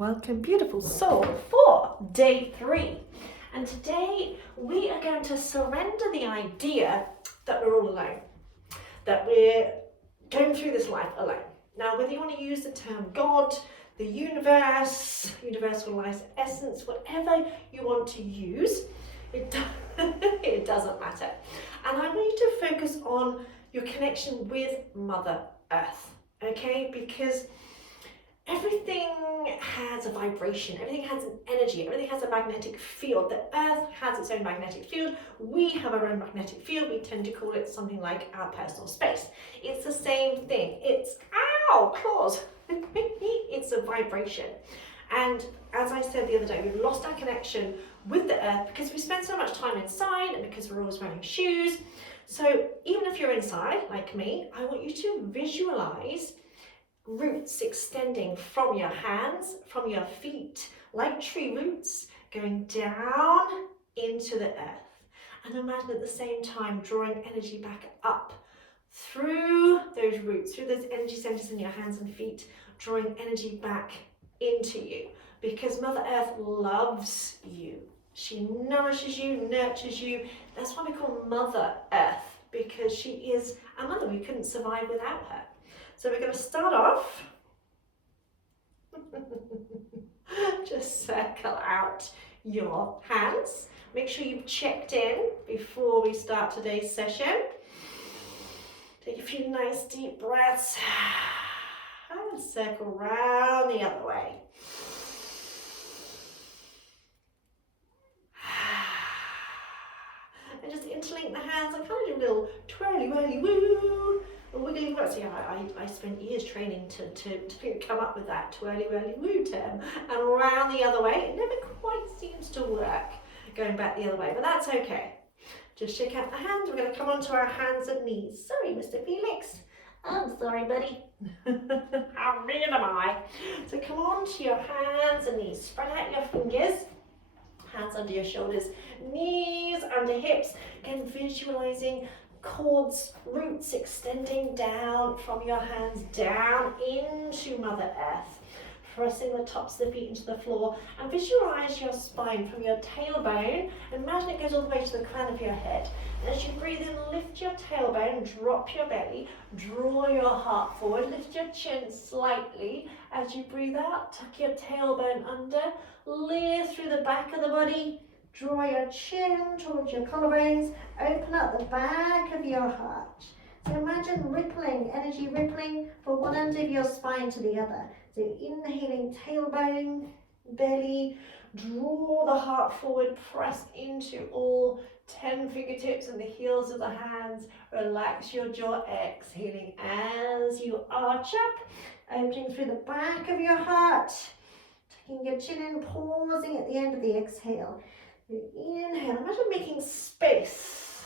Welcome, beautiful soul, for day 3. And today we are going to surrender the idea that we're all alone, that we're going through this life alone. Now, whether you want to use the term God, the universe, universal life essence, whatever you want to use, it doesn't matter. And I want you to focus on your connection with Mother Earth, okay? Because everything has a vibration, everything has an energy, everything has a magnetic field. The Earth has its own magnetic field. We have our own magnetic field. We tend to call it something like our personal space. It's the same thing. It's, ow, claws. It's a vibration. And as I said the other day, we've lost our connection with the Earth because we spend so much time inside and because we're always wearing shoes. So even if you're inside, like me, I want you to visualize roots extending from your hands, from your feet, like tree roots, going down into the earth. And imagine at the same time drawing energy back up through those roots, through those energy centers in your hands and feet, drawing energy back into you. Because Mother Earth loves you. She nourishes you, nurtures you. That's why we call Mother Earth, because she is our mother. We couldn't survive without her. So we're going to start off, just circle out your hands. Make sure you've checked in before we start today's session. Take a few nice deep breaths and circle round the other way. And just interlink the hands. I kind of do a little twirly whirly woo. Wiggly words. Yeah, I spent years training to come up with that twirly whirly woo term. And round the other way. It never quite seems to work going back the other way, but that's okay. Just shake out the hands. We're going to come onto our hands and knees. Sorry, Mr. Felix. I'm sorry, buddy. How mean am I? So come on to your hands and knees. Spread out your fingers. Hands under your shoulders. Knees under hips. Again, visualizing cords, roots extending down from your hands down into Mother Earth, pressing the tops of the feet into the floor, and visualize your spine from your tailbone. Imagine it goes all the way to the crown of your head. And as you breathe in, lift your tailbone, drop your belly, draw your heart forward, lift your chin slightly. As you breathe out, tuck your tailbone under, lift through the back of the body. Draw your chin towards your collarbones, open up the back of your heart. So imagine rippling, energy rippling from one end of your spine to the other. So inhaling tailbone, belly, draw the heart forward, press into all 10 fingertips and the heels of the hands. Relax your jaw, exhaling as you arch up, opening through the back of your heart, taking your chin in, pausing at the end of the exhale. Inhale, imagine making space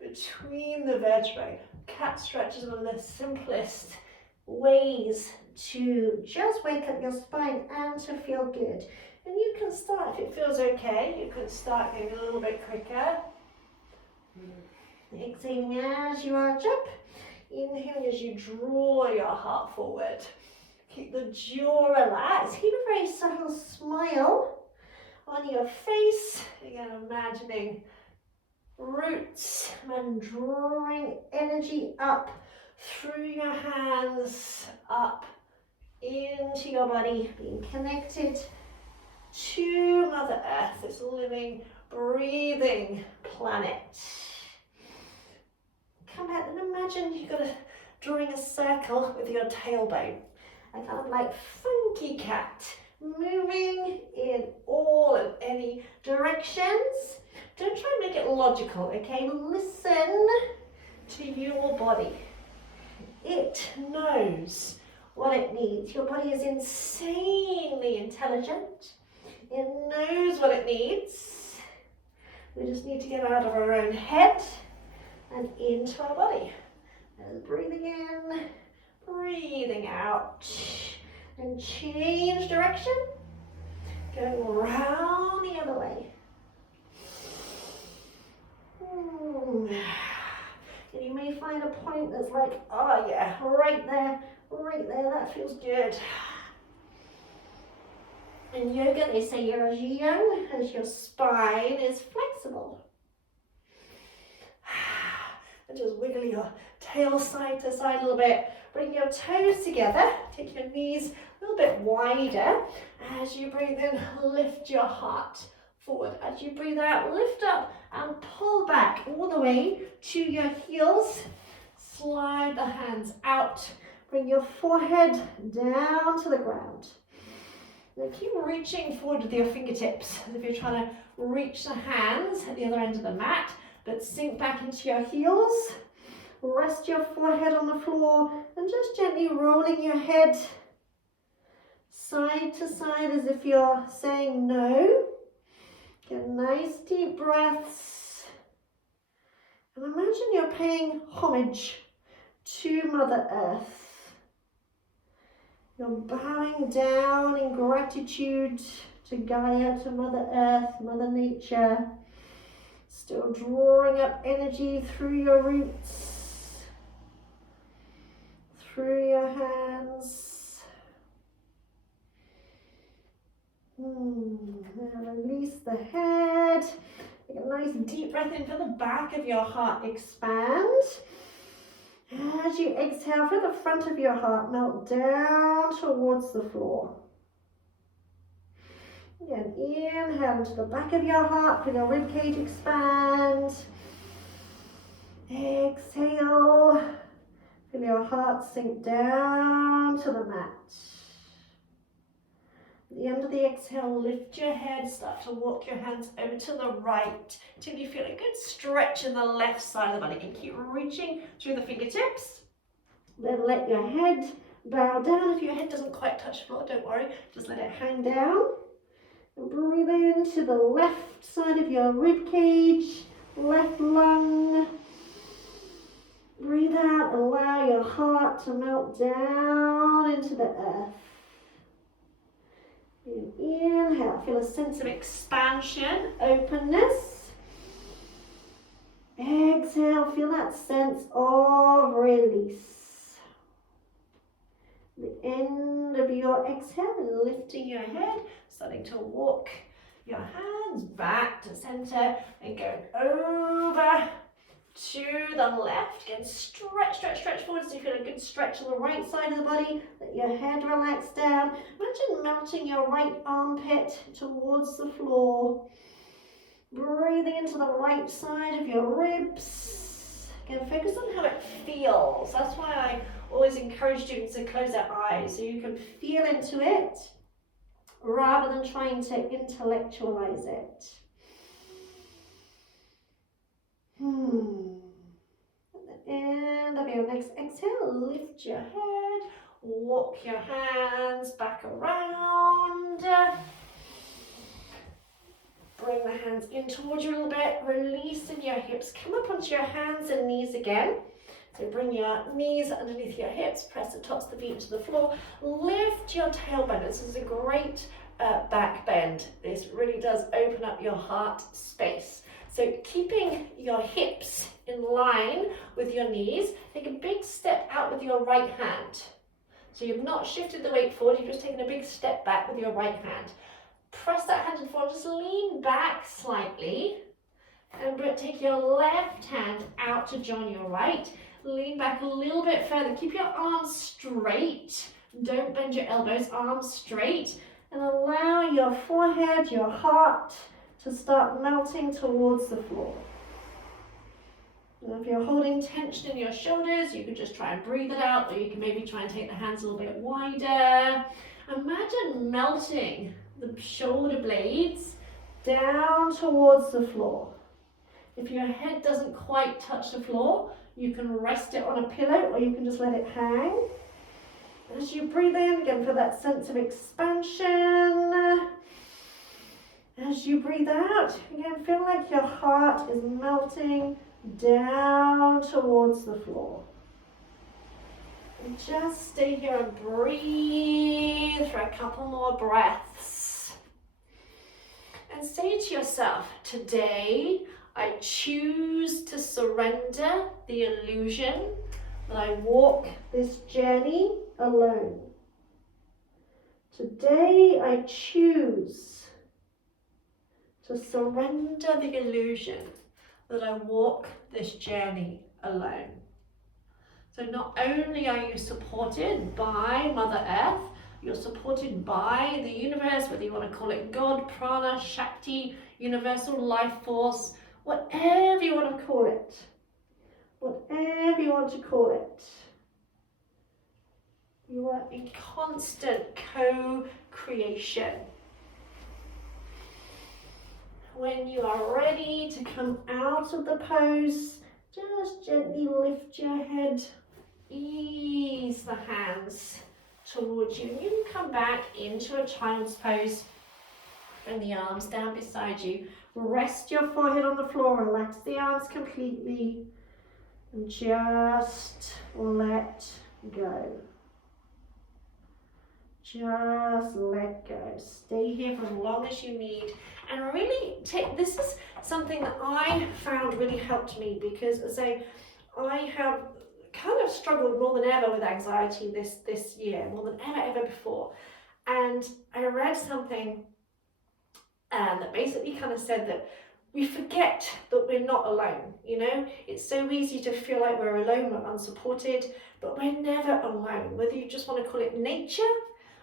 between the vertebrae. Cat stretch is one of the simplest ways to just wake up your spine and to feel good. And you can start, if it feels okay, you can start going a little bit quicker. Exhaling as you arch up. Inhaling as you draw your heart forward. Keep the jaw relaxed. Keep a very subtle smile on your face. Again, imagining roots and drawing energy up through your hands, up into your body, being connected to Mother Earth, this living, breathing planet. Come back and imagine you've got drawing a circle with your tailbone, a kind of like funky cat, moving in all and any directions. Don't try and make it logical, okay? Listen to your body. It knows what it needs. Your body is insanely intelligent. It knows what it needs. We just need to get out of our own head and into our body. And breathing in, breathing out. And change direction, going round the other way. And you may find a point that's like, oh yeah, right there, that feels good. In yoga, they say you're as young as your spine is flexible. And just wiggle your tail side to side a little bit. Bring your toes together. Take your knees a little bit wider. As you breathe in, lift your heart forward. As you breathe out, lift up and pull back all the way to your heels. Slide the hands out. Bring your forehead down to the ground. Now keep reaching forward with your fingertips as if you're trying to reach the hands at the other end of the mat, but sink back into your heels. Rest your forehead on the floor and just gently rolling your head side to side as if you're saying no. Get nice deep breaths. And imagine you're paying homage to Mother Earth. You're bowing down in gratitude to Gaia, to Mother Earth, Mother Nature. Still drawing up energy through your roots, through your hands. Now release the head. Take a nice deep breath in, feel the back of your heart expand. As you exhale, feel the front of your heart melt down towards the floor. Again, inhale into the back of your heart, feel your ribcage expand. Exhale, feel your heart sink down to the mat. At the end of the exhale, lift your head, start to walk your hands over to the right till you feel a good stretch in the left side of the body. And keep reaching through the fingertips. Then let your head bow down. If your head doesn't quite touch the floor, don't worry, just let it hang down. And breathe into the left side of your rib cage, left lung. Breathe out, allow your heart to melt down into the earth. And inhale, feel a sense of expansion, openness. Exhale, feel that sense of release. The end of your exhale, lifting your head, starting to walk your hands back to center and going over to the left. Again, stretch forward so you feel a good stretch on the right side of the body. Let your head relax down. Imagine melting your right armpit towards the floor. Breathing into the right side of your ribs. Again, focus on how it feels. That's why I always encourage students to close their eyes so you can feel into it rather than trying to intellectualize it. At the end of your next exhale, lift your head, walk your hands back around. Bring the hands in towards you a little bit, releasing your hips. Come up onto your hands and knees again. So bring your knees underneath your hips, press the tops of the feet into the floor. Lift your tailbone. This is a great back bend. This really does open up your heart space. So keeping your hips in line with your knees, take a big step out with your right hand. So you've not shifted the weight forward, you've just taken a big step back with your right hand. Press that hand forward, just lean back slightly. And take your left hand out to join your right. Lean back a little bit further. Keep your arms straight. Don't bend your elbows, arms straight. And allow your forehead, your heart, to start melting towards the floor. And if you're holding tension in your shoulders, you could just try and breathe it out, or you can maybe try and take the hands a little bit wider. Imagine melting the shoulder blades down towards the floor. If your head doesn't quite touch the floor, you can rest it on a pillow or you can just let it hang. As you breathe in, again, for that sense of expansion. As you breathe out, again, feel like your heart is melting down towards the floor. And just stay here and breathe for a couple more breaths. And say to yourself, today I choose to surrender the illusion that I walk this journey alone. Today I choose to surrender the illusion that I walk this journey alone. So not only are you supported by Mother Earth, you're supported by the universe, whether you want to call it God, Prana, Shakti, universal life force, whatever you want to call it. Whatever you want to call it. You are in constant co-creation. When you are ready to come out of the pose, just gently lift your head, ease the hands towards you. And you can come back into a child's pose. Bring the arms down beside you. Rest your forehead on the floor, relax the arms completely, and just let go. Just let go. Stay here for as long as you need. And really this is something that I found really helped me, because as I have kind of struggled more than ever with anxiety this year, more than ever before. And I read something that basically kind of said that we forget that we're not alone. You know, it's so easy to feel like we're alone, we're unsupported, but we're never alone. Whether you just want to call it nature,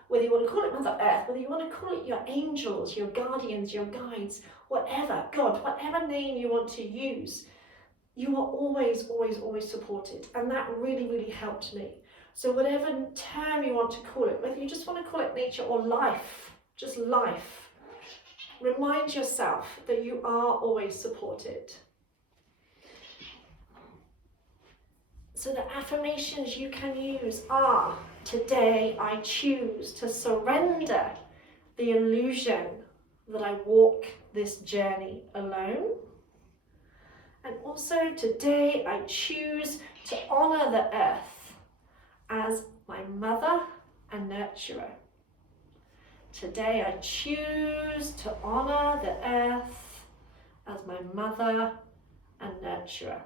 whether you want to call it Mother Earth, whether you want to call it your angels, your guardians, your guides, whatever, God, whatever name you want to use, you are always supported. And that really helped me. So whatever term you want to call it, whether you just want to call it nature or life, just life, remind yourself that you are always supported. So the affirmations you can use are: today I choose to surrender the illusion that I walk this journey alone. And also, today I choose to honor the earth as my mother and nurturer. Today I choose to honor the earth as my mother and nurturer.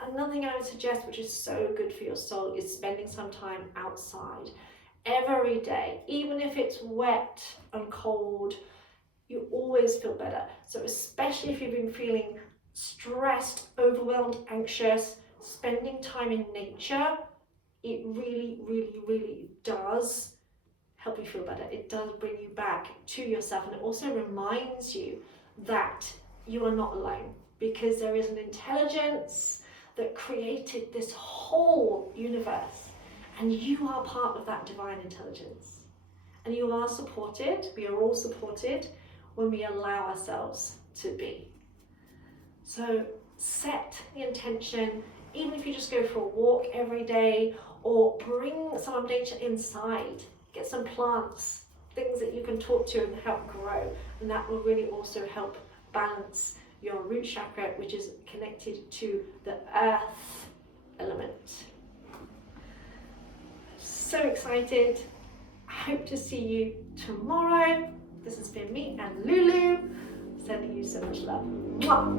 Another thing I would suggest, which is so good for your soul, is spending some time outside every day. Even if it's wet and cold, you always feel better. So especially if you've been feeling stressed, overwhelmed, anxious, spending time in nature, it really does help you feel better. It does bring you back to yourself, and it also reminds you that you are not alone, because there is an intelligence that created this whole universe, and you are part of that divine intelligence. And you are supported, we are all supported when we allow ourselves to be. So set the intention, even if you just go for a walk every day, or bring some of nature inside, get some plants, things that you can talk to and help grow, and that will really also help balance your root chakra, which is connected to the earth element. So excited. I hope to see you tomorrow. This has been me and Lulu, sending you so much love. Mwah.